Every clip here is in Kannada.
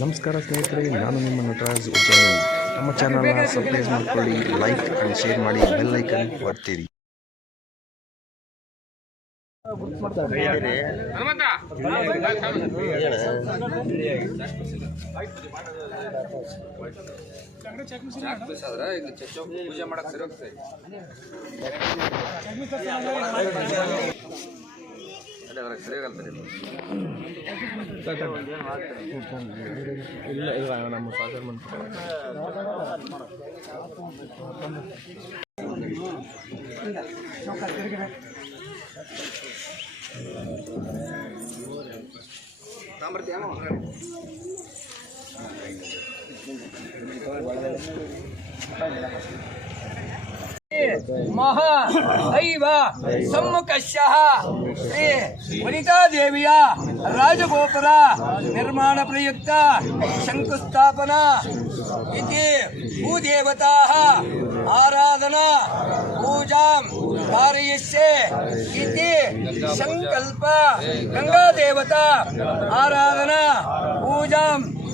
ನಮಸ್ಕಾರ ಸ್ನೇಹಿತರೆ, ನಾನು ನಿಮ್ಮ ನಟರಾಜ್ ಉಜ್ಜಯಿನಿ ನಮ್ಮ ಚಾನಲ್ನ ಸಬ್ಸ್ಕ್ರೈಬ್ ಮಾಡ್ಕೊಳ್ಳಿ ಲೈಕ್ ಆ್ಯಂಡ್ ಶೇರ್ ಮಾಡಿ ಬೆಲ್ ಐಕನ್ ಒತ್ತಿರಿ. ಪೂಜೆ ಮಾಡಕ್ ಸರಿ ಹೋಗ್ತದೆ ಅಲ್ಲ ಅದ್ರಾಗ ಸರಿ ಆಗಲ್ತದೆ ಇಲ್ಲ ಇಲ್ಲ ನಮ್ಮ ಸಾಗರ್ ಮಹಾ ದೈವ ಸಮ್ಮುಖಶಃ ಶ್ರೀ ವನಿತಾದೇವಿಯ ರಾಜಗೋಪುರ ನಿರ್ಮಾಣ ಪ್ರಯುಕ್ತ ಶಂಕುಸ್ಥಾಪನಾ ಇತಿ ಭೂದೇವತಾः ಆರಾಧನಾ ಪೂಜಾಂ कारयिष्ये इति संकल्प गंगादेवता आराधना पूजां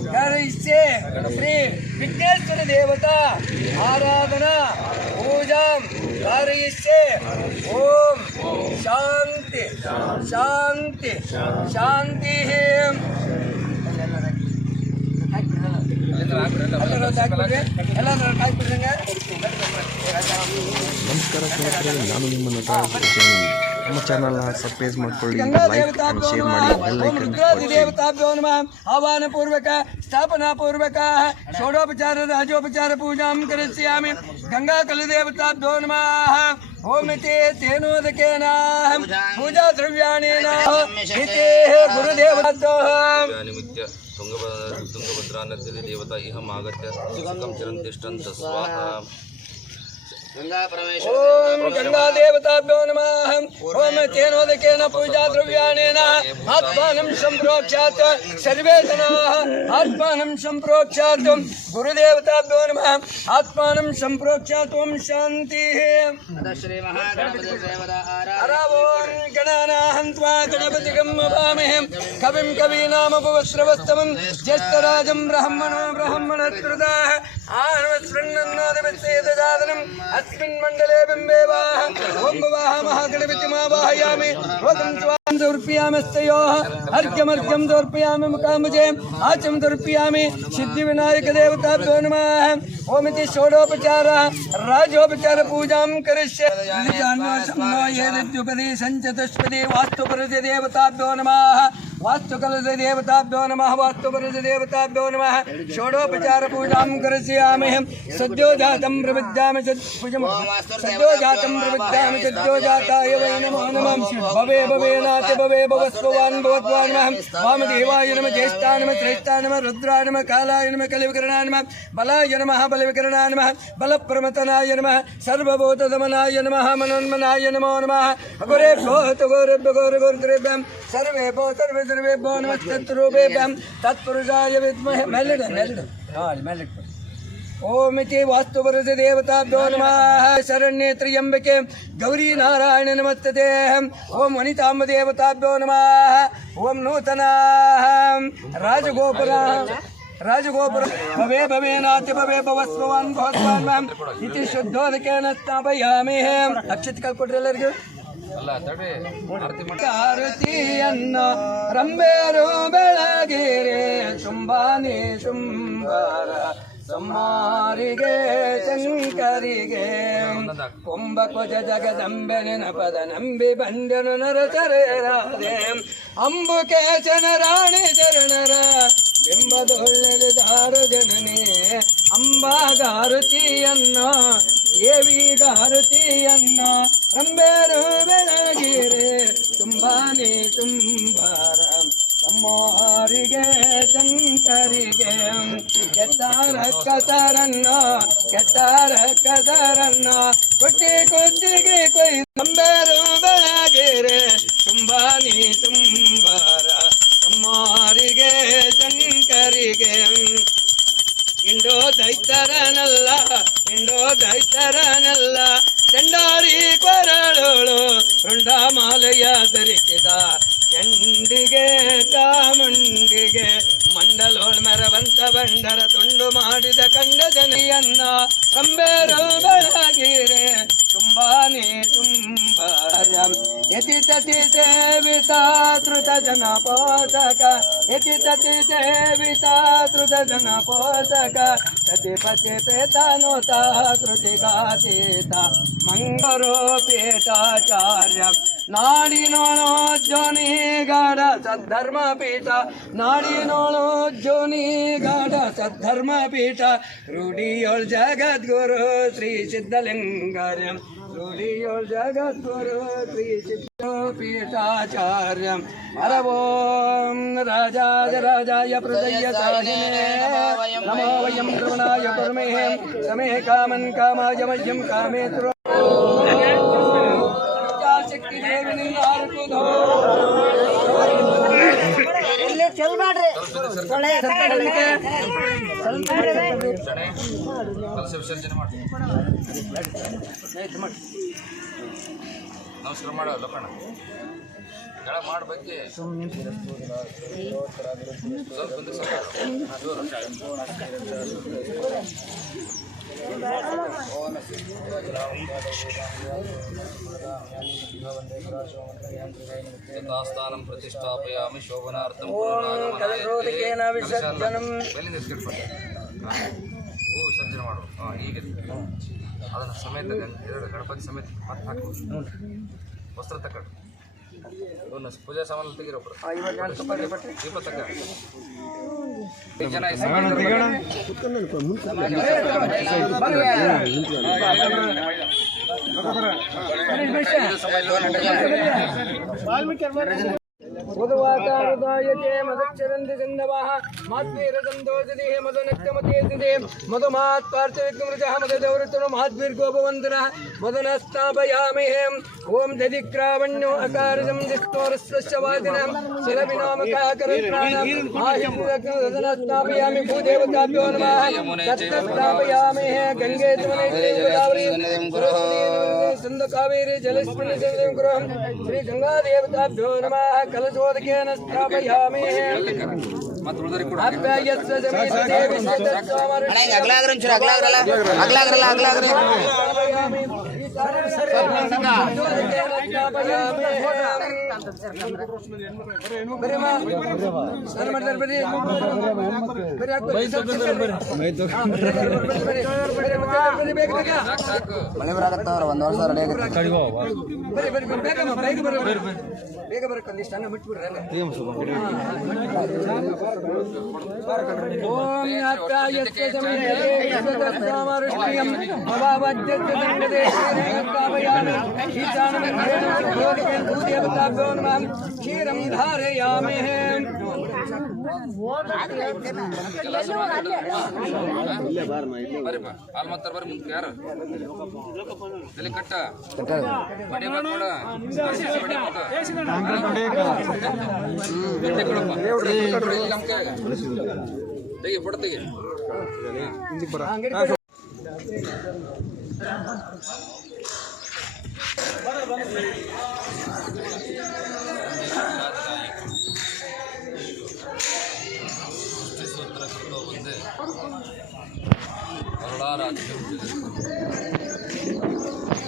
कारयिष्ये श्री विघ्नेश्वर देवता आराधना पूजां कारयिष्ये ओम शांति शांति शांति ಎಲ್ಲರೂ ಹಾಕ್ಬಿಡ್ರಿ ಎಲ್ಲರೂ ಹಾಕ್ಬಿಡ್ರಂಗ ನಮಸ್ಕಾರ ಸ್ನೇಹಿತರೆ ನಾನು ನಿಮ್ಮ ನಟರಾಜ್ ಉಜ್ಜಯಿನಿ ನಮ್ಮ ಚಾನಲ್ನ ಸಬ್ಸ್ಕ್ರೈಬ್ ಮಾಡ್ಕೊಳ್ಳಿ ಲೈಕ್ ಆ್ಯಂಡ್ ಶೇರ್ ಮಾಡಿ ಬೆಲ್ ಓಂ ಐಕನ್ ರುದ್ರಾದಿ ಒತ್ತಿರಿ ದೇವತಾಭ್ಯೋ ನಮಃ ಆಹ್ವಾನ ಪೂರ್ವಕ ಸ್ಥಾಪನಾ ಪೂರ್ವಕ ಷೋಡೋಪಚಾರ ರಾಜೋಪಚಾರ ಪೂಜಾಂ ಕರಿಷ್ಯಾಮಿ ಗಂಗಾ ಕಲದೇವತಾಭ್ಯೋ ನಮಃ होमिते तेनोदकेनाहं पूजाद्रव्याणेन हिते गुरुदेवदत्तोऽहं तुङ्गभद्रा नद्यति देवता इहमागत्य सुखं चिरं तिष्ठन्त। स्वाहा। ఓం గంగాదేవతాభ్యో నమ ఓం తేనోదకేన పూజాద్రవ్యాణేన ఆత్మానం సంప్రోక్షాత్ సర్వే జనా ఆత్మానం సంప్రోక్షాత్ గురుదేవతాభ్యో నమ ఆత్మానం సంప్రోక్షాత్ శాంతి శ్రీ మహాదేవత కవిం కవీనామపవస్రవస్తమం జ్యేష్ఠరాజం బ్రహ్మణో బ్రహ్మణత్రుదా ఆనవశృణ్ణన్నాదిమిత్సేతజాతనం అస్మిన్ మండలే బింబేవాహ ఓం భవాహ మహాగణపతిమావాహయామి अचम दुर्पिया में दुर्पियाम स्तो अर्घ्यम अर्घ्यम दुर्पियाम मुकामुजे आचम दुर्पियामि सिद्धि विनायक देवता है नम ओमिति षोडोपचार राजोपचार पूजा करिष्य ये दिव्युपदी संचतुष्पदी वास्तुपरति देवताभ्यो नमः वास्तुकलश देवताभ्यो नमः वास्तुपरस्य देवताभ्यो नमः षोडोपचार पूजां करिष्यामि सद्यो जातं प्रविद्यामि सद्भुजम् सद्यो जातं प्रविद्यामि सद्यो जाताय वै नमो नमः भवे भवे नाथ भवे भवस्ववान् भवत्वान् नमः वामदेवाय नमः ज्येष्ठाय नमः श्रेष्ठाय नमः नमः कालाय नमः कलिविकरणाय नमः बलाय नमः बलविकरणाय नमः बलप्रमतनाय नमः सर्वभूतदमनाय नमः मनोन्मनाय नमो नमः गुरेभ्यो गोरेभ्यो गोरगोर्गुरेभ्यं सर्वेभ्यो सर्वे सर्वेभ्यो नमस्कृत्रुभ्यं तत्पुरुषाय विद्महे। मेलिडं मेलिडं हाँ मेलिड ओमिति वास्तुपरसि देवताभ्यो नमः। शरण्ये त्र्यम्बके गौरी नारायण नमस्तते ओम वनिताम्ब देवताभ्यो नमः। ओम नूतनाः। राजगोपुराः। राजगोपुर भवे भवे नाथ भवे भवस्वान् भवस्वान् इति शुद्धोदकेन स्थापयामि। अक्षित कल्पट्रेलर्गे ಆರತಿಯನ್ನ ರಂಬೇರು ಬೆಳಗಿರೆ, ಶುಂಭಾನಿ ಶುಂಭಾರ ಸಮ್ಮಾರಿಗೆ ಶಂಕರಿಗೆ. ಕುಂಭಕುಜ ಜಗದಂಬೆ ನೆನಪದ ನಂಬಿ ಬಂದನು ನರಚರೇರಾದೆ ಅಂಬುಕೇಶನ ರಾಣಿ ಚರಣರ ಬಿಂಬದೊಳ್ಳೆದು ದಾರು ಜನನಿ. ಅಂಬಾಗಾರುತಿಯನ್ನ ದೇವಿಗಾರುತಿಯನ್ನ ರಂಬೇರು ಬೆಳಗಿರೆ ತುಂಬಾನೇ ತುಂಬಾರ ಸಮ್ಮಾರಿಗೆ ಶಂಕರಿಗೆ ಕೆತ್ತಾರ ಕತರನ್ನ ಕೆತ್ತಾರ ಕತರನ್ನ ಕುಟ್ಟಿ ಕುಟ್ಟಿಗೆ ಕೊಯ್ ನಂಬೇರು ಬೆಳಗಿರೆ ತುಂಬಾನೇ ತುಂಬಾರ ಸಮ್ಮಾರಿಗೆ ಶಂಕರಿಗೆ ಇಂಡೋ ದೈತರನಲ್ಲ ಇಂಡೋ ದೈತರನಲ್ಲ ಚಂಡಾರಿ ಕೊರಳೋಳು ರುಂಡ ಧರಿಸಿದ ಚಂಡಿಗೆ ಚಾಮುಂಡಿಗೆ ಮಂಡಲೋಳ್ ಮೆರವಂತ ಬಂಡರ ತುಂಡು ಮಾಡಿದ ಕಂಡ ಜನಿಯನ್ನ ರಂಬೇರು ತುಂಬಾನೇ ತುಂಬ ಯತಿ ತತಿ ಸೇವಿತ ಧೃತ ಜನ ಪೋಷಕ ಯತಿ ತತಿ ಸೇವಿತ ಧೃತ ಜನ ಪೋಷಕ ಸತಿ ಪತಿ ಪೇತನೋತ ಕೃತಿಗಾತೀತ ಮಂಗರೋಪೇಟಾಚಾರ್ಯ ನಾಡಿನೋಳು ಜೋನಿ ಗಾಢ ಸದ್ಧರ್ಮ ಪೀಠ ನಾಡಿನೋಳು ಜೋನಿ ಗಾಢ ಸದ್ಧರ್ಮ ಪೀಠ ರೂಢಿಯೋಳ್ ಜಗದ್ಗುರು ಶ್ರೀ ಸಿದ್ಧಲಿಂಗಾರ್ಯ जगद्गुरुपीताचार्यम् हरवों राजाय राजाय प्रदयताहिने नमो वयं द्रुवणाय समे कामन् कामाय मह्यं कामेतृ ವಿಸರ್ಜನೆ ಮಾಡಿ ನಮಸ್ಕಾರ ಮಾಡ ಲೋಕಣ್ಣ ಕೆಳ ಮಾಡ್ಬೇಕು ಸ್ವಲ್ಪ ಯಥಾಸ್ಥಾನಂ ಪ್ರತಿಷ್ಠಾಪಯಾಮಿ ಶೋಭನಾರ್ಥಂ ಕಲಶೋದಕೇನ ವಿಸರ್ಜನಂ. ಹಾ. ಮಾಡು. ಹಾಂ ಹೀಗೆ. ಅದನ್ನು ಸಮೇತ ಎರಡು ಗಣಪತಿ ಸಮೇತ ಮತ್ತೆ ಹಾಕು ವಸ್ತ್ರ ತಕೊಂಡು ಇವನ್ನ ಪೂಜೆ ಸಾಮಾನು ತೆಗಿರೊಬ್ರು ದೀಪ ತಕ್ಕ ಐದು भगवातानुदायते मदक्षरन्ति गन्धवाः माद्वीरगन्धोजति हे मदनक्तमतेति ते मदमात्पार्थविघ्नमृजः मददौरतनु माद्भिर्गो भवन्तरः मदनस्तापयामि हे ॐ दधिक्रावण्यो अकारजं जिष्णोरस्वस्य वादिनं शिलविनामकाकरप्राणस्तापयामि भूदेवताभ्यो नमः। दत्तस्थापयामि हे गङ्गे त्वनैते स्कंद कावेरी जलस्मिन् जलम् गृहम् श्री गंगा देवताभ्यो नमः कलशोदकेन स्थापयामि अगला अगला अगला अगला अगला अगला ಮಳೆ ಬರಾಕತ್ತವ್ರ ಒಂದ್ ವರ್ಷ ರೆಡಿ ಆಗತ್ತೆ ಬೇಗ ಬರಕ್ಕೆ ಇಷ್ಟ ಹಂಗ ಬಿಟ್ಬಿಡ್ರಿ ಓಂ ಅಪ್ಯಾಯಸ್ಸ ಜಮೀತ ಸಾಮರುಷ್ಟಿಯಂ ಅವಾವದ್ಯಸ್ಯ ಸಂಗದೆ ಶ್ರೀರೇಖಾಪಯಾಮಿ ಈಶಾನಂ ಭೂದೇವತಾಭ್ಯೋ ನಮಃ ಕ್ಷೀರಂ ಧಾರಯಾಮಿ ಬರ್ರಿಪ್ಪ ಹಾಲು ಮಾತಾರ ಬರ್ರಿ ಮುಂದೆ ಯಾರು ತಲೆ ಕಟ್ಟ ಬಡಿ ಮಾಡ್ ನೋಡ ಬಡಿ ಮಾಡ. ಗಟ್ಟಿ ಕೊಡಪ್ಪ. ಇಲ್ಲಿ ನಮ್ ಕೈಯಾಗ. ತೆಗಿ ಫೋಟೋ ತೆಗಿ ಸೂತ್ರ ಕೃತೋ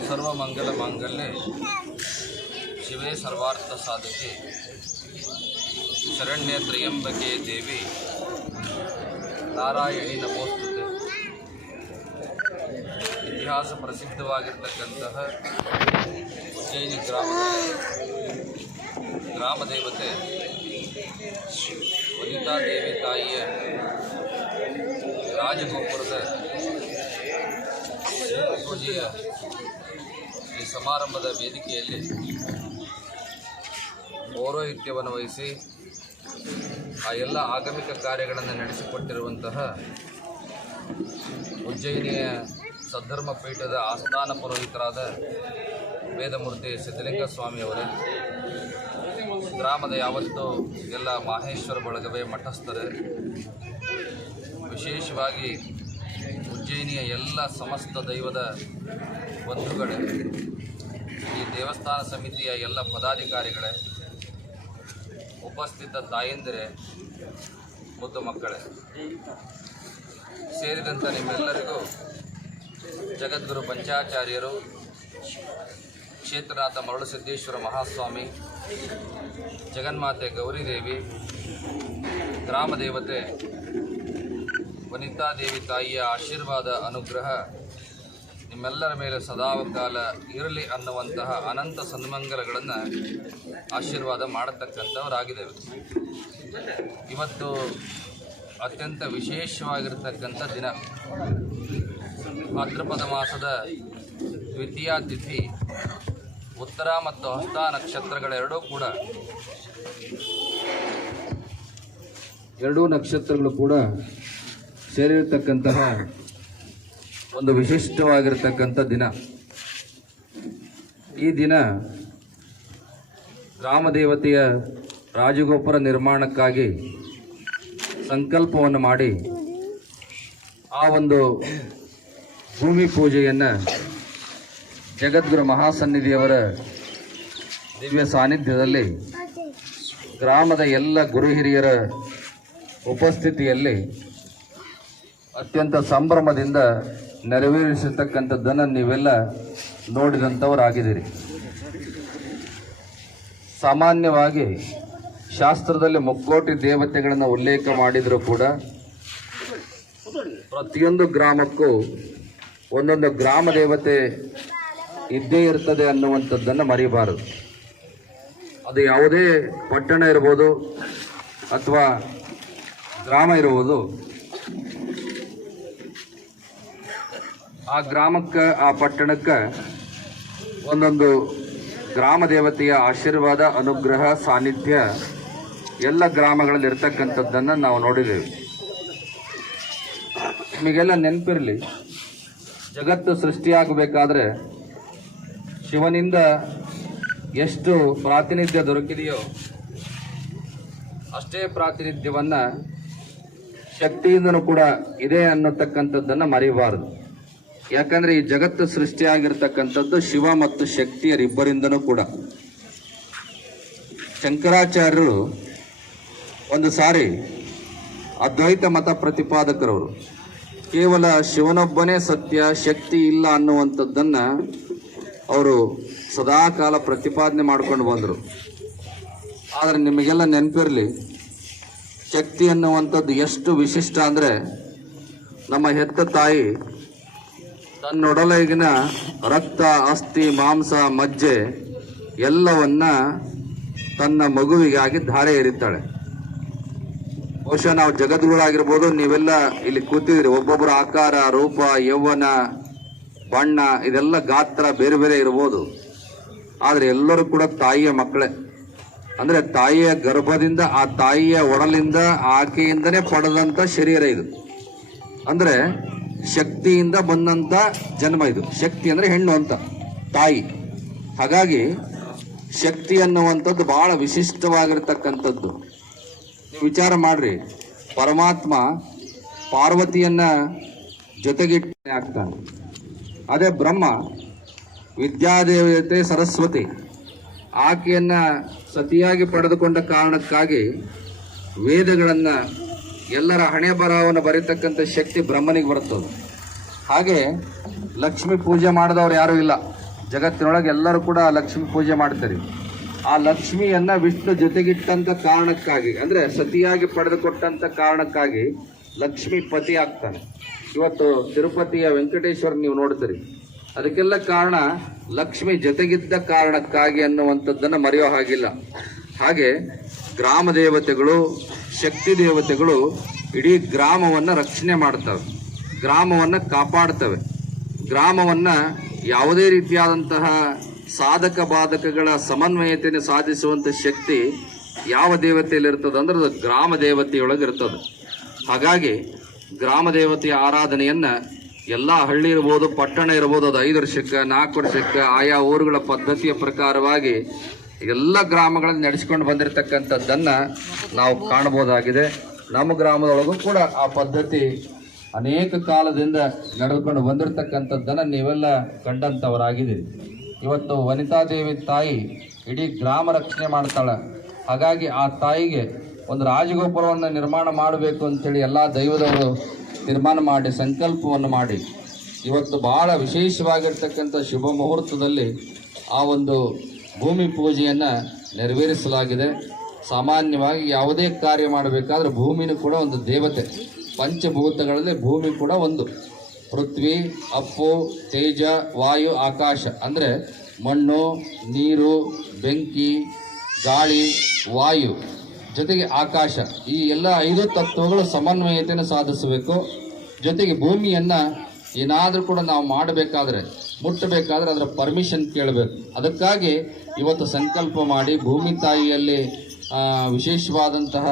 ಸರ್ವಮಂಗಲ ಮಾಂಗಲ್ಯ ಶಿವೇ ಸರ್ವಾರ್ಥ ಸಾಧಕಿ. ಶರಣ್ಯ ತ್ರಯಂಬಕೆ ದೇವಿ. ನಾರಾಯಣಿ ನಮೋಸ್ತುತೆ ಇತಿಹಾಸ ಪ್ರಸಿದ್ಧವಾಗಿರ್ತಕ್ಕಂತಹ ಉಜ್ಜಯಿನಿ ಗ್ರಾಮ. ಗ್ರಾಮ ದೇವತೆ ವನಿತಾ ದೇವಿ ತಾಯಿಯ ರಾಜಗೋಪುರದ ಪೂಜೆಯ ಈ ಸಮಾರಂಭದ ವೇದಿಕೆಯಲ್ಲಿ ಪೌರೋಹಿತ್ಯವನ್ನು ವಹಿಸಿ ಆ ಎಲ್ಲ ಆಗಮಿಕ ಕಾರ್ಯಗಳನ್ನು ನಡೆಸಿಕೊಟ್ಟಿರುವಂತಹ ಉಜ್ಜಯಿನಿಯ ಸದ್ಧರ್ಮ ಪೀಠದ ಆಸ್ಥಾನ ಪುರೋಹಿತರಾದ ವೇದಮೂರ್ತಿ ಸಿದ್ಧಲಿಂಗ ಸ್ವಾಮಿಯವರೇ ಗ್ರಾಮದ ಯಾವತ್ತು ಎಲ್ಲ ಮಾಹೇಶ್ವರ ಬಳಗವೇ ಮಠಸ್ಥರೆ. ವಿಶೇಷವಾಗಿ ಉಜ್ಜಯಿನಿಯ ಎಲ್ಲ ಸಮಸ್ತ ದೈವದ ಬಂಧುಗಳೇ. ಈ ದೇವಸ್ಥಾನ ಸಮಿತಿಯ ಎಲ್ಲ ಪದಾಧಿಕಾರಿಗಳೇ. ಉಪಸ್ಥಿತ ತಾಯಂದಿರೆ, ಮುದ್ದು ಮಕ್ಕಳೇ. ಸೇರಿದಂಥ ನಿಮ್ಮೆಲ್ಲರಿಗೂ ಜಗದ್ಗುರು ಪಂಚಾಚಾರ್ಯರು ಕ್ಷೇತ್ರನಾಥ ಮರಳುಸಿದ್ದೇಶ್ವರ ಮಹಾಸ್ವಾಮಿ, ಜಗನ್ಮಾತೆ ಗೌರಿದೇವಿ ದೇವತೆ ವನಿತಾದೇವಿ ತಾಯಿಯ ಆಶೀರ್ವಾದ ಅನುಗ್ರಹ ನಿಮ್ಮೆಲ್ಲರ ಮೇಲೆ ಸದಾಕಾಲ ಇರಲಿ ಅನ್ನುವಂತಹ ಅನಂತ ಸನ್ಮಂಗಲಗಳನ್ನು ಆಶೀರ್ವಾದ ಮಾಡತಕ್ಕಂಥವರಾಗಿದ್ದೇವೆ. ಇವತ್ತು ಅತ್ಯಂತ ವಿಶೇಷವಾಗಿರ್ತಕ್ಕಂಥ ದಿನ. ಭಾದ್ರಪದ ಮಾಸದ ದ್ವಿತೀಯ ತಿಥಿ, ಉತ್ತರ ಮತ್ತು ಹಸ್ತ ನಕ್ಷತ್ರಗಳೆರಡೂ ಕೂಡ ಎರಡೂ ನಕ್ಷತ್ರಗಳು ಕೂಡ ಸೇರಿರತಕ್ಕಂತಹ ಒಂದು ವಿಶಿಷ್ಟವಾಗಿರತಕ್ಕಂಥ ದಿನ. ಈ ದಿನ ರಾಮದೇವತೆಯ ರಾಜಗೋಪುರ ನಿರ್ಮಾಣಕ್ಕಾಗಿ ಸಂಕಲ್ಪವನ್ನು ಮಾಡಿ ಆ ಒಂದು ಭೂಮಿ ಪೂಜೆಯನ್ನು ಜಗದ್ಗುರು ಮಹಾಸನ್ನಿಧಿಯವರ ದಿವ್ಯ ಸಾನ್ನಿಧ್ಯದಲ್ಲಿ ಗ್ರಾಮದ ಎಲ್ಲ ಗುರು ಹಿರಿಯರ ಉಪಸ್ಥಿತಿಯಲ್ಲಿ ಅತ್ಯಂತ ಸಂಭ್ರಮದಿಂದ ನೆರವೇರಿಸತಕ್ಕಂಥದ್ದನ್ನು ನೀವೆಲ್ಲ ನೋಡಿದಂಥವರಾಗಿದ್ದೀರಿ. ಸಾಮಾನ್ಯವಾಗಿ ಶಾಸ್ತ್ರದಲ್ಲಿ ಮುಕ್ಕೋಟಿ ದೇವತೆಗಳನ್ನು ಉಲ್ಲೇಖ ಮಾಡಿದರೂ ಕೂಡ ಪ್ರತಿಯೊಂದು ಗ್ರಾಮಕ್ಕೂ ಒಂದೊಂದು ಗ್ರಾಮ ದೇವತೆ ಇದ್ದೇ ಇರ್ತದೆ ಅನ್ನುವಂಥದ್ದನ್ನು ಮರಿಬಾರದು. ಅದು ಯಾವುದೇ ಪಟ್ಟಣ ಇರ್ಬೋದು ಅಥವಾ ಗ್ರಾಮ ಇರ್ಬೋದು, ಆ ಗ್ರಾಮಕ್ಕೆ, ಆ ಪಟ್ಟಣಕ್ಕೆ ಒಂದೊಂದು ಗ್ರಾಮ ದೇವತೆಯ ಆಶೀರ್ವಾದ, ಅನುಗ್ರಹ, ಸಾನ್ನಿಧ್ಯ ಎಲ್ಲ ಗ್ರಾಮಗಳಲ್ಲಿ ಇರ್ತಕ್ಕಂಥದ್ದನ್ನು ನಾವು ನೋಡಿದ್ದೇವೆ. ನಿಮಗೆಲ್ಲ ನೆನಪಿರಲಿ ಜಗತ್ತು ಸೃಷ್ಟಿಯಾಗಬೇಕಾದ್ರೆ ಶಿವನಿಂದ ಎಷ್ಟು ಪ್ರಾತಿನಿಧ್ಯ ದೊರಕಿದೆಯೋ ಅಷ್ಟೇ ಪ್ರಾತಿನಿಧ್ಯವನ್ನು ಶಕ್ತಿಯಿಂದನೂ ಕೂಡ ಇದೆ ಅನ್ನತಕ್ಕಂಥದ್ದನ್ನು ಮರೆಯಬಾರದು ಯಾಕಂದ್ರೆ ಈ ಜಗತ್ತು ಸೃಷ್ಟಿಯಾಗಿರ್ತಕ್ಕಂಥದ್ದು ಶಿವ ಮತ್ತು ಶಕ್ತಿಯರಿಬ್ಬರಿಂದನೂ ಕೂಡ. ಶಂಕರಾಚಾರ್ಯರು ಒಂದು ಸಾರಿ ಅದ್ವೈತ ಮತ ಪ್ರತಿಪಾದಕರವರು ಕೇವಲ ಶಿವನೊಬ್ಬನೇ ಸತ್ಯ, ಶಕ್ತಿ ಇಲ್ಲ ಅನ್ನುವಂಥದ್ದನ್ನು ಅವರು ಸದಾಕಾಲ ಪ್ರತಿಪಾದನೆ ಮಾಡ್ಕೊಂಡು ಬಂದರು. ಆದರೆ ನಿಮಗೆಲ್ಲ ನೆನಪಿರಲಿ, ಶಕ್ತಿ ಅನ್ನುವಂಥದ್ದು ಎಷ್ಟು ವಿಶಿಷ್ಟ ಅಂದರೆ ನಮ್ಮ ಹೆತ್ತ ತಾಯಿ ತನ್ನೊಡಲಗಿನ ರಕ್ತ ಅಸ್ಥಿ ಮಾಂಸ, ಮಜ್ಜೆ ಎಲ್ಲವನ್ನ ತನ್ನ ಮಗುವಿಗಾಗಿ ಧಾರೆ ಎರಿತಾಳೆ. ಬಹುಶಃ ನಾವು ಜಗದ್ಗುಳಾಗಿರ್ಬೋದು ನೀವೆಲ್ಲ ಇಲ್ಲಿ ಕೂತಿದ್ರಿ ಒಬ್ಬೊಬ್ಬರ ಆಕಾರ, ರೂಪ, ಯೌವನ, ಬಣ್ಣ, ಇದೆಲ್ಲ ಗಾತ್ರ ಬೇರೆ ಬೇರೆ ಇರ್ಬೋದು. ಆದರೆ ಎಲ್ಲರೂ ಕೂಡ ತಾಯಿಯ ಮಕ್ಕಳೇ. ಅಂದರೆ ತಾಯಿಯ ಗರ್ಭದಿಂದ, ಆ ತಾಯಿಯ ಒಡಲಿಂದ, ಆಕೆಯಿಂದನೇ ಪಡೆದಂಥ ಶರೀರ ಇದು. ಅಂದರೆ ಶಕ್ತಿಯಿಂದ ಬಂದಂಥ ಜನ್ಮ ಇದು. ಶಕ್ತಿ ಅಂದರೆ ಹೆಣ್ಣು ಅಂತ, ತಾಯಿ. ಹಾಗಾಗಿ ಶಕ್ತಿ ಅನ್ನುವಂಥದ್ದು ಬಹಳ ವಿಶಿಷ್ಟವಾಗಿರ್ತಕ್ಕಂಥದ್ದು. ವಿಚಾರ ಮಾಡ್ರಿ. ಪರಮಾತ್ಮ ಪಾರ್ವತಿಯನ್ನ ಜೊತೆಗಿಟ್ಟನೆ ಆಗ್ತಾನೆ. ಅದೇ ಬ್ರಹ್ಮ, ವಿದ್ಯಾದೇವತೆ ಸರಸ್ವತಿ, ಆಕೆಯನ್ನ ಸತಿಯಾಗಿ ಪಡೆದುಕೊಂಡ ಕಾರಣಕ್ಕಾಗಿ ವೇದಗಳನ್ನ ಎಲ್ಲರ ಹಣೆ ಬರಹವನ್ನು ಬರೀತಕ್ಕಂಥ ಶಕ್ತಿ ಬ್ರಹ್ಮನಿಗೆ ಬರುತ್ತದೆ. ಹಾಗೆ ಲಕ್ಷ್ಮಿ ಪೂಜೆ ಮಾಡಿದವ್ರು ಯಾರೂ ಇಲ್ಲ. ಜಗತ್ತಿನೊಳಗೆ ಎಲ್ಲರೂ ಕೂಡ ಲಕ್ಷ್ಮಿ ಪೂಜೆ ಮಾಡ್ತಾರೆ. ಆ ಲಕ್ಷ್ಮಿಯನ್ನ ವಿಷ್ಣು ಜೊತೆಗಿಟ್ಟಂತ ಕಾರಣಕ್ಕಾಗಿ, ಅಂದ್ರೆ ಸತಿಯಾಗಿ ಪಡೆದುಕೊಟ್ಟಂತ ಕಾರಣಕ್ಕಾಗಿ ಲಕ್ಷ್ಮಿ ಪತಿ ಆಗ್ತಾನೆ. ಇವತ್ತು ತಿರುಪತಿಯ ವೆಂಕಟೇಶ್ವರ ನೀವು ನೋಡ್ತೀರಿ. ಅದಕ್ಕೆಲ್ಲ ಕಾರಣ ಲಕ್ಷ್ಮಿ ಜೊತೆಗಿದ್ದ ಕಾರಣಕ್ಕಾಗಿ ಅನ್ನುವಂಥದ್ದನ್ನು ಮರೆಯೋ ಹಾಗಿಲ್ಲ. ಹಾಗೆ ಗ್ರಾಮ ದೇವತೆಗಳು, ಶಕ್ತಿ ದೇವತೆಗಳು ಇಡೀ ಗ್ರಾಮವನ್ನು ರಕ್ಷಣೆ ಮಾಡ್ತವೆ. ಗ್ರಾಮವನ್ನು ಕಾಪಾಡ್ತವೆ. ಗ್ರಾಮವನ್ನು ಯಾವುದೇ ರೀತಿಯಾದಂತಹ ಸಾಧಕ ಬಾಧಕಗಳ ಸಮನ್ವಯತೆಯನ್ನು ಸಾಧಿಸುವಂಥ ಶಕ್ತಿ ಯಾವ ದೇವತೆಯಲ್ಲಿ ಇರ್ತದೆ ಅಂದ್ರೆ ಅದು ಗ್ರಾಮ ದೇವತೆಯೊಳಗೆ ಇರ್ತದೆ. ಹಾಗಾಗಿ ಗ್ರಾಮ ದೇವತೆಯ ಆರಾಧನೆಯನ್ನ ಎಲ್ಲ ಹಳ್ಳಿ ಇರ್ಬೋದು, ಪಟ್ಟಣ ಇರ್ಬೋದು, ಅದು ಐದು ವರ್ಷಕ್ಕೆ, ನಾಲ್ಕು ವರ್ಷಕ್ಕೆ, ಆಯಾ ಊರುಗಳ ಪದ್ಧತಿಯ ಪ್ರಕಾರವಾಗಿ ಎಲ್ಲ ಗ್ರಾಮಗಳಲ್ಲಿ ನಡೆಸ್ಕೊಂಡು ಬಂದಿರತಕ್ಕಂಥದ್ದನ್ನ ನಾವು ಕಾಣಬಹುದಾಗಿದೆ. ನಮ್ಮ ಗ್ರಾಮದೊಳಗೂ ಕೂಡ ಆ ಪದ್ಧತಿ ಅನೇಕ ಕಾಲದಿಂದ ನಡೆದುಕೊಂಡು ಬಂದಿರತಕ್ಕಂಥದ್ದನ್ನ ನೀವೆಲ್ಲ ಕಂಡಂಥವರಾಗಿದ್ದೀರಿ. ಇವತ್ತು ವನಿತಾ ದೇವಿ ತಾಯಿ ಇಡೀ ಗ್ರಾಮ ರಕ್ಷಣೆ ಮಾಡ್ತಾಳೆ. ಹಾಗಾಗಿ ಆ ತಾಯಿಗೆ ಒಂದು ರಾಜಗೋಪುರವನ್ನು ನಿರ್ಮಾಣ ಮಾಡಬೇಕು ಅಂತೇಳಿ ಎಲ್ಲ ದೈವದವರು ನಿರ್ಮಾಣ ಮಾಡಿ, ಸಂಕಲ್ಪವನ್ನು ಮಾಡಿ. ಇವತ್ತು ಬಹಳ ವಿಶೇಷವಾಗಿರ್ತಕ್ಕಂಥ ಶುಭ ಮುಹೂರ್ತದಲ್ಲಿ ಆ ಒಂದು ಭೂಮಿ ಪೂಜೆಯನ್ನು ನೆರವೇರಿಸಲಾಗಿದೆ. ಸಾಮಾನ್ಯವಾಗಿ ಯಾವುದೇ ಕಾರ್ಯ ಮಾಡಬೇಕಾದ್ರೆ ಭೂಮಿನೂ ಕೂಡ ಒಂದು ದೇವತೆ. ಪಂಚಭೂತಗಳಲ್ಲಿ ಭೂಮಿ ಕೂಡ ಒಂದು. ಪೃಥ್ವಿ, ಅಪ್ಪು, ತೇಜ, ವಾಯು, ಆಕಾಶ. ಅಂದರೆ ಮಣ್ಣು, ನೀರು, ಬೆಂಕಿ, ಗಾಳಿ, ವಾಯು. ಜೊತೆಗೆ ಆಕಾಶ. ಈ ಎಲ್ಲ ಐದು ತತ್ವಗಳು ಸಮನ್ವಯತೆಯನ್ನು ಸಾಧಿಸಬೇಕು. ಜೊತೆಗೆ ಭೂಮಿಯನ್ನು ಏನಾದರೂ ಕೂಡ ನಾವು ಮಾಡಬೇಕಾದ್ರೆ, ಮುಟ್ಟಬೇಕಾದ್ರೆ ಅದರ ಪರ್ಮಿಷನ್ ಕೇಳಬೇಕು. ಅದಕ್ಕಾಗಿ ಇವತ್ತು ಸಂಕಲ್ಪ ಮಾಡಿ ಭೂಮಿ ತಾಯಿಯಲ್ಲಿ ವಿಶೇಷವಾದಂತಹ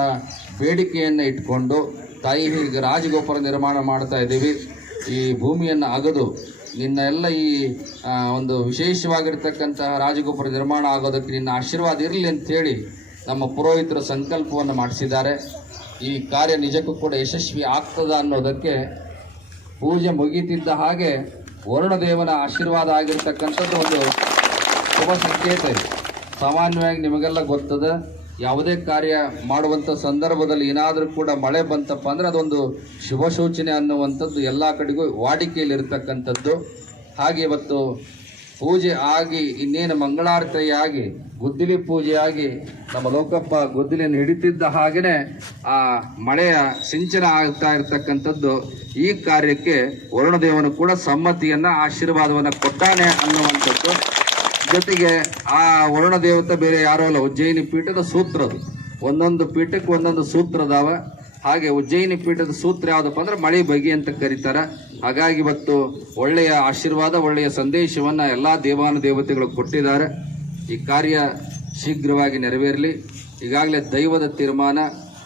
ಬೇಡಿಕೆಯನ್ನು ಇಟ್ಕೊಂಡು ತಾಯಿ ಹೀಗೆ ರಾಜಗೋಪುರ ನಿರ್ಮಾಣ ಮಾಡ್ತಾ ಇದ್ದೀವಿ. ಈ ಭೂಮಿಯನ್ನು ಅಗದು ನಿನ್ನ ಎಲ್ಲ ಈ ಒಂದು ವಿಶೇಷವಾಗಿರ್ತಕ್ಕಂತಹ ರಾಜಗೋಪುರ ನಿರ್ಮಾಣ ಆಗೋದಕ್ಕೆ ನಿನ್ನ ಆಶೀರ್ವಾದ ಇರಲಿ ಅಂತೇಳಿ ನಮ್ಮ ಪುರೋಹಿತರು ಸಂಕಲ್ಪವನ್ನು ಮಾಡಿಸಿದ್ದಾರೆ. ಈ ಕಾರ್ಯ ನಿಜಕ್ಕೂ ಕೂಡ ಯಶಸ್ವಿ ಆಗ್ತದ ಅನ್ನೋದಕ್ಕೆ ಪೂಜೆ ಮುಗೀತಿದ್ದ ಹಾಗೆ ವರುಣದೇವನ ಆಶೀರ್ವಾದ ಆಗಿರ್ತಕ್ಕಂಥದ್ದು ಒಂದು ಶುಭ ಸಂಕೇತ ಸಾಮಾನ್ಯವಾಗಿ ನಿಮಗೆಲ್ಲ ಗೊತ್ತದ ಯಾವುದೇ ಕಾರ್ಯ ಮಾಡುವಂಥ ಸಂದರ್ಭದಲ್ಲಿ ಏನಾದರೂ ಕೂಡ ಮಳೆ ಬಂತಪ್ಪ ಅಂದರೆ ಅದೊಂದು ಶುಭ ಸೂಚನೆ ಅನ್ನುವಂಥದ್ದು ಎಲ್ಲ ಕಡೆಗೂ ವಾಡಿಕೆಯಲ್ಲಿರ್ತಕ್ಕಂಥದ್ದು. ಹಾಗೆ ಇವತ್ತು ಪೂಜೆ ಆಗಿ ಇನ್ನೇನು ಮಂಗಳಾರತಿಯಾಗಿ ಗುದ್ದಿಲಿ ಪೂಜೆ ಆಗಿ ನಮ್ಮ ಲೋಕಪ್ಪ ಗುದ್ದಲಿಯನ್ನು ಹಿಡಿತಿದ್ದ ಹಾಗೆಯೇ ಆ ಮಳೆಯ ಸಿಂಚನ ಆಗ್ತಾ ಇರತಕ್ಕಂಥದ್ದು. ಈ ಕಾರ್ಯಕ್ಕೆ ವರುಣದೇವನು ಕೂಡ ಸಮ್ಮತಿಯನ್ನ, ಆಶೀರ್ವಾದವನ್ನು ಕೊಟ್ಟಾನೆ ಅನ್ನುವಂಥದ್ದು. ಜೊತೆಗೆ ಆ ವರುಣ ದೇವತೆ ಬೇರೆ ಯಾರೂ ಅಲ್ಲ, ಉಜ್ಜಯಿನಿ ಪೀಠದ ಸೂತ್ರ ಅದು. ಒಂದೊಂದು ಪೀಠಕ್ಕೆ ಒಂದೊಂದು ಸೂತ್ರ ಅದಾವ. ಹಾಗೆ ಉಜ್ಜಯಿನಿ ಪೀಠದ ಸೂತ್ರ ಯಾವುದಪ್ಪ ಅಂದ್ರೆ ಮಳೆ ಬಗೆ ಅಂತ ಕರೀತಾರೆ. ಹಾಗಾಗಿ ಇವತ್ತು ಒಳ್ಳೆಯ ಆಶೀರ್ವಾದ, ಒಳ್ಳೆಯ ಸಂದೇಶವನ್ನು ಎಲ್ಲಾ ದೇವಾನು ದೇವತೆಗಳು ಕೊಟ್ಟಿದ್ದಾರೆ. ಈ ಕಾರ್ಯ ಶೀಘ್ರವಾಗಿ ನೆರವೇರಲಿ. ಈಗಾಗಲೇ ದೈವದ ತೀರ್ಮಾನ,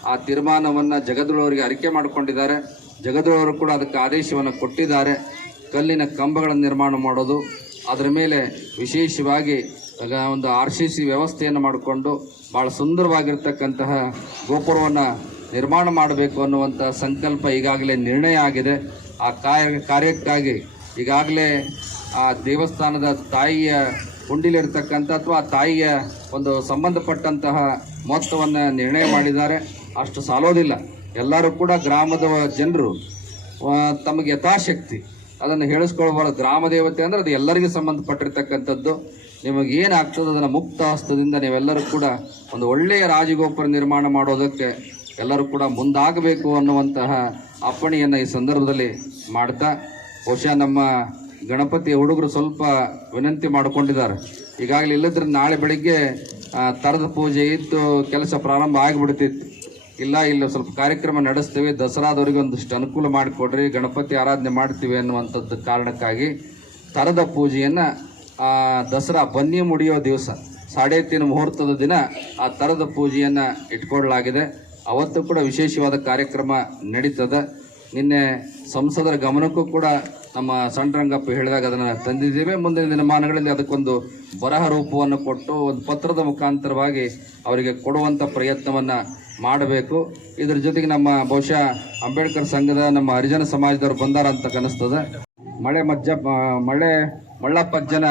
ಆ ತೀರ್ಮಾನವನ್ನ ಜಗದ್ಗುಳವರಿಗೆ ಅರಿಕೆ ಮಾಡಿಕೊಂಡಿದ್ದಾರೆ. ಜಗದ್ಗುಳವರು ಕೂಡ ಅದಕ್ಕೆ ಆದೇಶವನ್ನು ಕೊಟ್ಟಿದ್ದಾರೆ. ಕಲ್ಲಿನ ಕಂಬಗಳನ್ನು ನಿರ್ಮಾಣ ಮಾಡೋದು ಅದರ ಮೇಲೆ ವಿಶೇಷವಾಗಿ ಒಂದು ಆರ್ ಸಿ ಸಿ ವ್ಯವಸ್ಥೆಯನ್ನು ಮಾಡಿಕೊಂಡು ಭಾಳ ಸುಂದರವಾಗಿರ್ತಕ್ಕಂತಹ ಗೋಪುರವನ್ನು ನಿರ್ಮಾಣ ಮಾಡಬೇಕು ಅನ್ನುವಂಥ ಸಂಕಲ್ಪ ಈಗಾಗಲೇ ನಿರ್ಣಯ ಆಗಿದೆ. ಆ ಕಾರ್ಯ, ಕಾರ್ಯಕ್ಕಾಗಿ ಈಗಾಗಲೇ ಆ ದೇವಸ್ಥಾನದ ತಾಯಿಯ ಹುಂಡಿಲಿರ್ತಕ್ಕಂಥ ಅಥವಾ ಆ ತಾಯಿಯ ಒಂದು ಸಂಬಂಧಪಟ್ಟಂತಹ ಮೊತ್ತವನ್ನು ನಿರ್ಣಯ ಮಾಡಿದ್ದಾರೆ. ಅಷ್ಟು ಸಾಲೋದಿಲ್ಲ. ಎಲ್ಲರೂ ಕೂಡ ಗ್ರಾಮದ ಜನರು ತಮಗೆ ಯಥಾಶಕ್ತಿ. ಅದನ್ನು ಹೇಳಿಸ್ಕೊಳ್ಬಾರ್ದು. ಗ್ರಾಮ ದೇವತೆ ಅಂದ್ರೆ ಅದು ಎಲ್ಲರಿಗೂ ಸಂಬಂಧಪಟ್ಟಿರ್ತಕ್ಕಂಥದ್ದು. ನಿಮಗೆ ಏನಾಗ್ತದೆ ಅದನ್ನು ಮುಕ್ತ ಹಸ್ತದಿಂದ ನೀವೆಲ್ಲರೂ ಕೂಡ ಒಂದು ಒಳ್ಳೆಯ ರಾಜಗೋಪುರ ನಿರ್ಮಾಣ ಮಾಡೋದಕ್ಕೆ ಎಲ್ಲರೂ ಕೂಡ ಮುಂದಾಗಬೇಕು ಅನ್ನುವಂತಹ ಅಪ್ಪಣೆಯನ್ನು ಈ ಸಂದರ್ಭದಲ್ಲಿ ಮಾಡ್ತಾ, ಬಹುಶಃ ನಮ್ಮ ಗಣಪತಿ ಹುಡುಗರು ಸ್ವಲ್ಪ ವಿನಂತಿ ಮಾಡಿಕೊಂಡಿದ್ದಾರೆ. ಈಗಾಗಲೇ ಇಲ್ಲದ್ರೆ ನಾಳೆ ಬೆಳಿಗ್ಗೆ ತರದ ಪೂಜೆ ಇದ್ದು ಕೆಲಸ ಪ್ರಾರಂಭ ಆಗಿಬಿಡ್ತಿತ್ತು. ಇಲ್ಲ ಇಲ್ಲ, ಸ್ವಲ್ಪ ಕಾರ್ಯಕ್ರಮ ನಡೆಸ್ತೀವಿ. ದಸರಾದವರಿಗೆ ಒಂದಿಷ್ಟು ಅನುಕೂಲ ಮಾಡಿಕೊಡ್ರಿ, ಗಣಪತಿ ಆರಾಧನೆ ಮಾಡ್ತೀವಿ ಅನ್ನುವಂಥದ್ದು ಕಾರಣಕ್ಕಾಗಿ ತರದ ಪೂಜೆಯನ್ನು ದಸರಾ ಬನ್ನಿ ಮುಡಿಯೋ ದಿವಸ, ಸಾಡೆ ತೀನ್ ಮುಹೂರ್ತದ ದಿನ ಆ ತರದ ಪೂಜೆಯನ್ನು ಇಟ್ಕೊಳ್ಳಲಾಗಿದೆ. ಅವತ್ತು ಕೂಡ ವಿಶೇಷವಾದ ಕಾರ್ಯಕ್ರಮ ನಡೀತದೆ. ನಿನ್ನೆ ಸಂಸದರ ಗಮನಕ್ಕೂ ಕೂಡ ನಮ್ಮ ಸಣ್ಣರಂಗಪ್ಪ ಹೇಳಿದಾಗ ಅದನ್ನು ತಂದಿದ್ದೇವೆ. ಮುಂದಿನ ದಿನಮಾನಗಳಲ್ಲಿ ಅದಕ್ಕೊಂದು ಬರಹ ರೂಪವನ್ನು ಕೊಟ್ಟು ಒಂದು ಪತ್ರದ ಮುಖಾಂತರವಾಗಿ ಅವರಿಗೆ ಕೊಡುವಂಥ ಪ್ರಯತ್ನವನ್ನು ಮಾಡಬೇಕು. ಇದರ ಜೊತೆಗೆ ನಮ್ಮ ಬಹುಶಃ ಅಂಬೇಡ್ಕರ್ ಸಂಘದ ನಮ್ಮ ಹರಿಜನ ಸಮಾಜದವರು ಬಂದಾರ ಅಂತ ಕನಿಸ್ತದೆ ಮಳೆ ಮಜ್ಜ ಮಳೆ ಮಳ್ಳಪ್ಪಜ್ಜನ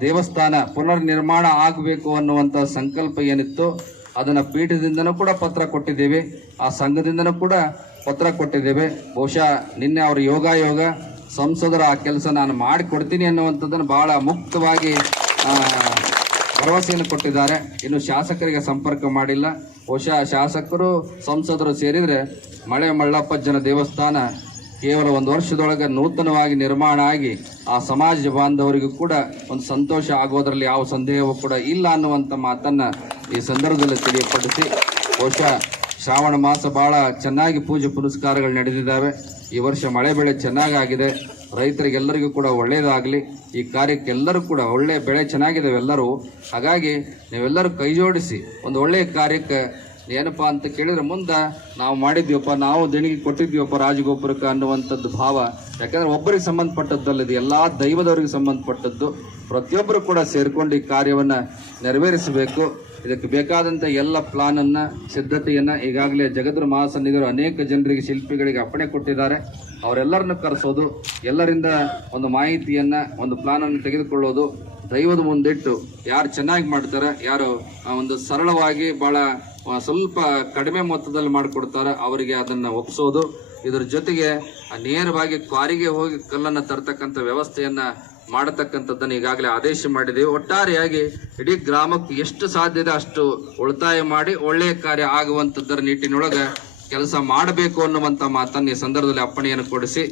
ದೇವಸ್ಥಾನ ಪುನರ್ ನಿರ್ಮಾಣ ಆಗಬೇಕು ಅನ್ನುವಂಥ ಸಂಕಲ್ಪ ಏನಿತ್ತು ಅದನ್ನ ಪೀಠದಿಂದನೂ ಕೂಡ ಪತ್ರ ಕೊಟ್ಟಿದ್ದೇವೆ. ಆ ಸಂಘದಿಂದನೂ ಕೂಡ ಪತ್ರ ಕೊಟ್ಟಿದ್ದೇವೆ. ಬಹುಶಃ ನಿನ್ನೆ ಅವರು ಯೋಗಾಯೋಗ ಸಂಸದರ ಆ ಕೆಲಸ ನಾನು ಮಾಡಿಕೊಡ್ತೀನಿ ಅನ್ನುವಂಥದ್ದನ್ನು ಬಹಳ ಮುಕ್ತವಾಗಿ ಭರವಸೆಯನ್ನು ಕೊಟ್ಟಿದ್ದಾರೆ. ಇನ್ನು ಶಾಸಕರಿಗೆ ಸಂಪರ್ಕ ಮಾಡಿಲ್ಲ. ಬಹುಶಃ ಶಾಸಕರು, ಸಂಸದರು ಸೇರಿದರೆ ಮಳೆ ಮಳ್ಳಪ್ಪಜ್ಜನ ದೇವಸ್ಥಾನ ಕೇವಲ ಒಂದು ವರ್ಷದೊಳಗೆ ನೂತನವಾಗಿ ನಿರ್ಮಾಣ ಆಗಿ ಆ ಸಮಾಜ ಬಾಂಧವರಿಗೂ ಕೂಡ ಒಂದು ಸಂತೋಷ ಆಗೋದರಲ್ಲಿ ಯಾವ ಸಂದೇಹವೂ ಕೂಡ ಇಲ್ಲ ಅನ್ನುವಂಥ ಮಾತನ್ನ ಈ ಸಂದರ್ಭದಲ್ಲಿ ತಿಳಿಯಪಡಿಸಿ ಬಹುಶಃ ಶ್ರಾವಣ ಮಾಸ ಬಹಳ ಚೆನ್ನಾಗಿ ಪೂಜೆ ಪುನಸ್ಕಾರಗಳು ನಡೆದಿದ್ದಾವೆ. ಈ ವರ್ಷ ಮಳೆ ಬೆಳೆ ಚೆನ್ನಾಗಾಗಿದೆ. ರೈತರಿಗೆಲ್ಲರಿಗೂ ಕೂಡ ಒಳ್ಳೆಯದಾಗಲಿ ಈ ಕಾರ್ಯಕ್ಕೆಲ್ಲರೂ ಕೂಡ ಒಳ್ಳೆಯ ಬೆಳೆ ಚೆನ್ನಾಗಿದ್ದಾವೆ ಎಲ್ಲರೂ ಹಾಗಾಗಿ ನೀವೆಲ್ಲರೂ ಕೈ ಜೋಡಿಸಿ ಒಂದು ಒಳ್ಳೆಯ ಕಾರ್ಯಕ್ಕೆ ಏನಪ್ಪ ಅಂತ ಕೇಳಿದ್ರೆ ಮುಂದೆ ನಾವು ಮಾಡಿದ್ವಿಪ್ಪ ನಾವು ದೇಣಿಗೆ ಕೊಟ್ಟಿದ್ವಿಪ್ಪ ರಾಜಗೋಪುರಕ್ಕೆ ಅನ್ನುವಂಥದ್ದು ಭಾವ. ಯಾಕಂದ್ರೆ ಒಬ್ಬರಿಗೆ ಸಂಬಂಧಪಟ್ಟದ್ದಲ್ಲ ಇದು. ಎಲ್ಲ ದೈವದವರಿಗೆ ಸಂಬಂಧಪಟ್ಟದ್ದು. ಪ್ರತಿಯೊಬ್ಬರು ಕೂಡ ಸೇರಿಕೊಂಡು ಈ ಕಾರ್ಯವನ್ನ ನೆರವೇರಿಸಬೇಕು. ಇದಕ್ಕೆ ಬೇಕಾದಂಥ ಎಲ್ಲ ಪ್ಲಾನನ್ನು ಸಿದ್ಧತೆಯನ್ನು ಈಗಾಗಲೇ ಜಗದ್ರ ಮಹಾಸನ್ನಿಧಿಗಳು ಅನೇಕ ಜನರಿಗೆ, ಶಿಲ್ಪಿಗಳಿಗೆ ಅಪ್ಪಣೆ ಕೊಟ್ಟಿದ್ದಾರೆ. ಅವರೆಲ್ಲರನ್ನು ಕರೆಸೋದು, ಎಲ್ಲರಿಂದ ಒಂದು ಮಾಹಿತಿಯನ್ನು, ಒಂದು ಪ್ಲಾನನ್ನು ತೆಗೆದುಕೊಳ್ಳೋದು, ದೈವದ ಮುಂದಿಟ್ಟು ಯಾರು ಚೆನ್ನಾಗಿ ಮಾಡ್ತಾರೆ, ಯಾರು ಒಂದು ಸರಳವಾಗಿ ಭಾಳ ಸ್ವಲ್ಪ ಕಡಿಮೆ ಮೊತ್ತದಲ್ಲಿ ಮಾಡಿಕೊಡ್ತಾರೆ ಅವರಿಗೆ ಅದನ್ನು ಒಪ್ಪಿಸೋದು ಇದರ ಜೊತೆಗೆ ನೇರವಾಗಿ ಕ್ವಾರಿಗೆ ಹೋಗಿ ಕಲ್ಲನ್ನು ತರ್ತಕ್ಕಂಥ ವ್ಯವಸ್ಥೆಯನ್ನ ಮಾಡತಕ್ಕಂಥದ್ದನ್ನು ಈಗಾಗಲೇ ಆದೇಶ ಮಾಡಿದ್ದೀವಿ ಒಟ್ಟಾರೆಯಾಗಿ ಇಡೀ ಗ್ರಾಮಕ್ಕೆ ಎಷ್ಟು ಸಾಧ್ಯ ಇದೆ ಅಷ್ಟು ಉಳಿತಾಯ ಮಾಡಿ ಒಳ್ಳೆಯ ಕಾರ್ಯ ಆಗುವಂಥದ್ದರ ನಿಟ್ಟಿನೊಳಗೆ ಕೆಲಸ ಮಾಡಬೇಕು ಅನ್ನುವಂಥ ಮಾತನ್ನು ಈ ಸಂದರ್ಭದಲ್ಲಿ ಅಪ್ಪಣೆಯನ್ನು ಕೊಡಿಸಿ,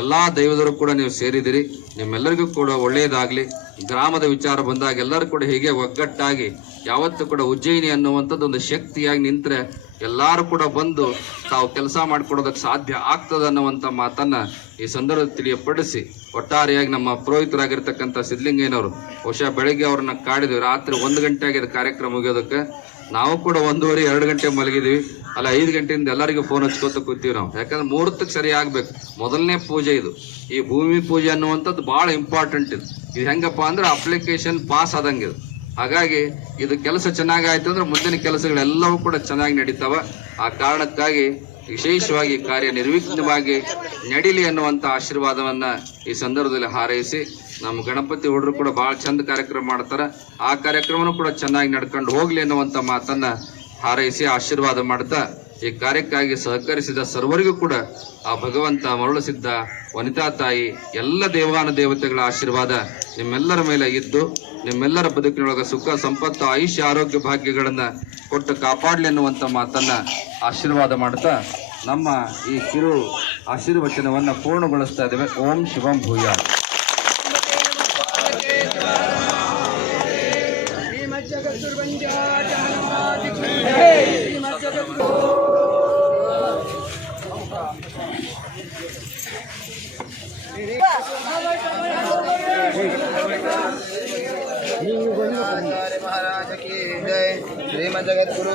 ಎಲ್ಲ ದೈವದರು ಕೂಡ ನೀವು ಸೇರಿದಿರಿ. ನಿಮ್ಮೆಲ್ಲರಿಗೂ ಕೂಡ ಒಳ್ಳೆಯದಾಗಲಿ. ಗ್ರಾಮದ ವಿಚಾರ ಬಂದಾಗ ಎಲ್ಲರೂ ಕೂಡ ಹೀಗೆ ಒಗ್ಗಟ್ಟಾಗಿ, ಯಾವತ್ತೂ ಕೂಡ ಉಜ್ಜಯಿನಿ ಅನ್ನುವಂಥದ್ದು ಒಂದು ಶಕ್ತಿಯಾಗಿ ನಿಂತ್ರೆ ಎಲ್ಲರೂ ಕೂಡ ಬಂದು ತಾವು ಕೆಲಸ ಮಾಡಿಕೊಡೋದಕ್ಕೆ ಸಾಧ್ಯ ಆಗ್ತದೆ ಅನ್ನುವಂಥ ಮಾತನ್ನ ಈ ಸಂದರ್ಭದಲ್ಲಿ ತಿಳಿಯಪಡಿಸಿ. ಒಟ್ಟಾರೆಯಾಗಿ ನಮ್ಮ ಪುರೋಹಿತರಾಗಿರ್ತಕ್ಕಂಥ ಸಿದ್ಧಲಿಂಗಯ್ಯನವರು ಬಹುಶಃ ಬೆಳಗ್ಗೆ ಅವ್ರನ್ನ ಕಾಡಿದ್ವಿ ರಾತ್ರಿ ಒಂದು ಗಂಟೆ ಆಗಿದೆ ಕಾರ್ಯಕ್ರಮ ಮುಗಿಯೋದಕ್ಕೆ. ನಾವು ಕೂಡ ಒಂದೂವರೆ, ಎರಡು ಗಂಟೆ ಮಲಗಿದ್ವಿ. ಅಲ್ಲ, ಐದು ಗಂಟೆಯಿಂದ ಎಲ್ಲರಿಗೂ ಫೋನ್ ಹಚ್ಕೋತ ಕೂತೀವಿ ನಾವು. ಯಾಕಂದ್ರೆ ಮುಹೂರ್ತಕ್ಕೆ ಸರಿ ಆಗ್ಬೇಕು. ಮೊದಲನೇ ಪೂಜೆ ಇದು. ಈ ಭೂಮಿ ಪೂಜೆ ಅನ್ನುವಂಥದ್ದು ಬಹಳ ಇಂಪಾರ್ಟೆಂಟ್ ಇದು. ಇದು ಹೆಂಗಪ್ಪ ಅಂದ್ರೆ ಅಪ್ಲಿಕೇಶನ್ ಪಾಸ್ ಆದಂಗೆ ಇದು. ಹಾಗಾಗಿ ಇದು ಕೆಲಸ ಚೆನ್ನಾಗಿ ಆಯ್ತು ಅಂದ್ರೆ ಮುಂದಿನ ಕೆಲಸಗಳೆಲ್ಲವೂ ಕೂಡ ಚೆನ್ನಾಗಿ ನಡೀತಾವ. ಆ ಕಾರಣಕ್ಕಾಗಿ ವಿಶೇಷವಾಗಿ ಕಾರ್ಯ ನಿರ್ವಿಘ್ನವಾಗಿ ನಡೀಲಿ ಅನ್ನುವಂಥ ಆಶೀರ್ವಾದವನ್ನ ಈ ಸಂದರ್ಭದಲ್ಲಿ ಹಾರೈಸಿ ನಮ್ಮ ಗಣಪತಿ ಹುಡುಗರು ಕೂಡ ಬಹಳ ಚಂದ ಕಾರ್ಯಕ್ರಮ ಮಾಡ್ತಾರೆ. ಆ ಕಾರ್ಯಕ್ರಮನೂ ಕೂಡ ಚೆನ್ನಾಗಿ ನಡ್ಕೊಂಡು ಹೋಗ್ಲಿ ಅನ್ನುವಂಥ ಮಾತನ್ನ ಹಾರೈಸಿ ಆಶೀರ್ವಾದ ಮಾಡ್ತಾ ಈ ಕಾರ್ಯಕ್ಕಾಗಿ ಸಹಕರಿಸಿದ ಸರ್ವರಿಗೂ ಕೂಡ ಆ ಭಗವಂತ ಮರುಳಸಿದ್ಧ ವನಿತಾ ತಾಯಿ, ಎಲ್ಲ ದೇವಾನ ದೇವತೆಗಳ ಆಶೀರ್ವಾದ ನಿಮ್ಮೆಲ್ಲರ ಮೇಲೆ ಇದ್ದು, ನಿಮ್ಮೆಲ್ಲರ ಬದುಕಿನೊಳಗೆ ಸುಖ, ಸಂಪತ್ತು, ಆಯುಷ್ಯ, ಆರೋಗ್ಯ ಭಾಗ್ಯಗಳನ್ನು ಕೊಟ್ಟು ಕಾಪಾಡಲಿ ಅನ್ನುವಂಥ ಮಾತನ್ನ ಆಶೀರ್ವಾದ ಮಾಡ್ತಾ ನಮ್ಮ ಈ ಕಿರು ಆಶೀರ್ವಚನವನ್ನು ಪೂರ್ಣಗೊಳಿಸ್ತಾ ಇದ್ದೇವೆ. ಓಂ ಶಿವಂ ಭೂಯ जगत गुरु